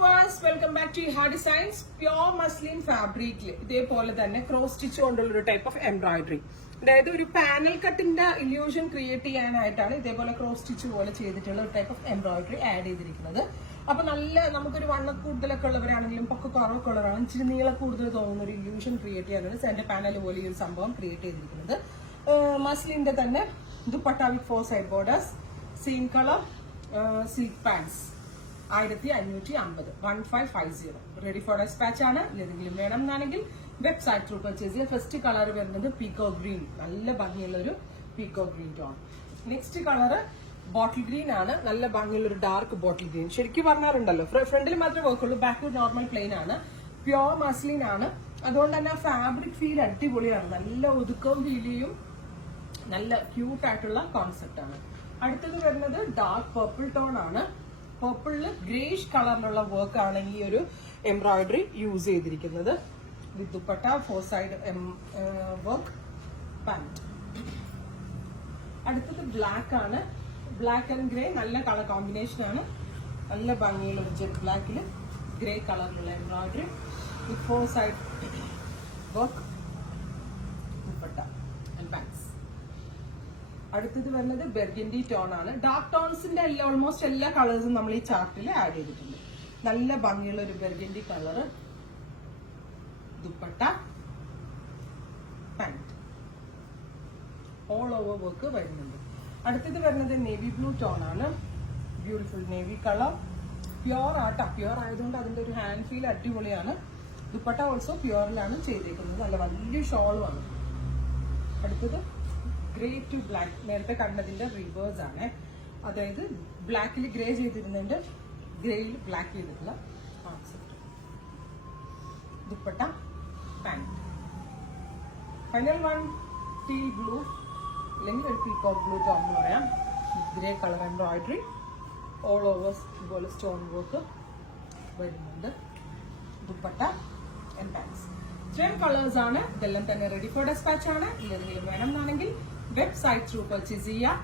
viewers, welcome back to Iha Designs. Pure muslin fabric. ഇതേപോലെ തന്നെ cross stitch കൊണ്ടുള്ള ഒരു ടൈപ്പ് ഓഫ് എംബ്രോയിഡറി. അതായത് ഒരു പാനൽ കട്ടിന്റെ ഇല്യൂഷൻ ക്രിയേറ്റ് ചെയ്യാനായിട്ടാണ് ഇതേപോലെ ക്രോസ് സ്റ്റിച്ച് പോലെ ചെയ്തിട്ടുള്ള ഒരു ടൈപ്പ് ഓഫ് എംബ്രോയിഡറി ആഡ് ചെയ്തിരിക്കുന്നത്. അപ്പൊ നല്ല നമുക്കൊരു വണ്ണ കൂടുതലൊക്കെ ഉള്ളവരാണെങ്കിലും പൊക്ക കുറവൊക്കെ ഉള്ളവരാണെങ്കിലും ഇച്ചിരി നീളം കൂടുതൽ തോന്നുന്ന ഒരു ഇല്യൂഷൻ ക്രിയേറ്റ് ചെയ്യാനാണ് സെന്റർ പാനൽ പോലെ ഈ ഒരു സംഭവം ക്രിയേറ്റ് ചെയ്തിരിക്കുന്നത്. മസ്ലിന്റെ തന്നെ dupatta with 4 side borders, same colour silk pants 1550 1550 ready for despatch ആണ്. ഏതെങ്കിലും വേണം എന്നാണെങ്കിൽ വെബ്സൈറ്റ് ത്രൂ പർച്ചേസ് ചെയ്യാം. ഫസ്റ്റ് കളർ വരുന്നത് പീക്കോ ഗ്രീൻ, നല്ല ഭംഗിയുള്ള ഒരു പീക്കോ green tone. Next colour bottle green ആണ്, നല്ല ഭംഗിയുള്ള ഒരു ഡാർക്ക് ബോട്ടിൽ ഗ്രീൻ. ശരിക്കും പറഞ്ഞാലുണ്ടല്ലോ ഫ്രണ്ടിൽ മാത്രമേ വർക്കുള്ളൂ, ബാക്ക് നോർമൽ പ്ലെയിൻ ആണ്. പ്യോർ മസ്ലിൻ ആണ്, അതുകൊണ്ട് തന്നെ ഫാബ്രിക് ഫീൽ അടിപൊളിയാണ്, നല്ല ഒതുക്കവും ഫീൽ ചെയ്യും, നല്ല ക്യൂട്ട് ആയിട്ടുള്ള കോൺസെപ്റ്റ് ആണ്. അടുത്തത് വരുന്നത് ഡാർക്ക് പർപ്പിൾ ടോൺ ആണ്. പർപ്പിളില് ഗ്രേഷ് കളറിലുള്ള വർക്ക് ആണ് ഈ ഒരു എംബ്രോയിഡറി യൂസ് ചെയ്തിരിക്കുന്നത്. With dupatta 4 side work pant. അടുത്തത് ബ്ലാക്ക് ആണ്, ബ്ലാക്ക് ആൻഡ് ഗ്രേ, നല്ല കളർ കോമ്പിനേഷൻ ആണ്. നല്ല ഭംഗിയുള്ള ഒരു ജെറ്റ് ബ്ലാക്കില് ഗ്രേ കളറിലുള്ള embroidery with 4 side work dupatta and pants. അടുത്തത് വരുന്നത് ബെർഗൻഡി ടോൺ ആണ്. ഡാർക്ക് ടോൺസിന്റെ ഓൾമോസ്റ്റ് എല്ലാ കളേഴ്സും നമ്മൾ ഈ ചാർട്ടിൽ ആഡ് ചെയ്തിട്ടുണ്ട്. നല്ല ഭംഗിയുള്ള ഒരു burgundy colour, dupatta pant, all over work വരുന്നുണ്ട്. അടുത്തത് വരുന്നത് നേവി ബ്ലൂ ടോൺ ആണ്, ബ്യൂട്ടിഫുൾ നേവി കളർ, പ്യോർ ആട്ടാ. പ്യോർ ആയതുകൊണ്ട് അതിന്റെ ഒരു ഹാൻഡ് ഫീൽ അടിപൊളിയാണ്. ദുപ്പട്ട ഓൾസോ പ്യോറിലാണ് ചെയ്തേക്കുന്നത്, നല്ല വലിയ ഷോളുമാണ്. അടുത്തത് ഗ്രേ ടു ബ്ലാക്ക്, നേരത്തെ കണ്ടതിന്റെ റിവേഴ്സ് ആണ്. അതായത് ബ്ലാക്കിൽ ഗ്രേ ചെയ്തിരുന്നതിന്റെ ഗ്രേയിൽ ബ്ലാക്ക് ചെയ്തിട്ടുള്ള concept. Dupatta pant. Final one ടീ ബ്ലൂ, അല്ലെങ്കിൽ ഒരു പീകോക്ക് ബ്ലൂ ടോൺ എന്ന് പറയാം. Grey colour embroidery, all over ഇതുപോലെ സ്റ്റോൺ വർക്ക് വരുന്നുണ്ട്. Dupatta and pants. ഇത്രയും കളേഴ്സ് ആണ്. ഇതെല്ലാം തന്നെ റെഡി ഫോർ ഡെസ്പാച്ച് ആണ്. ഇല്ലെങ്കിലും വേണം എന്നാണെങ്കിൽ വെബ്സൈറ്റ് ത്രൂ പർച്ചേസ് ചെയ്യാം.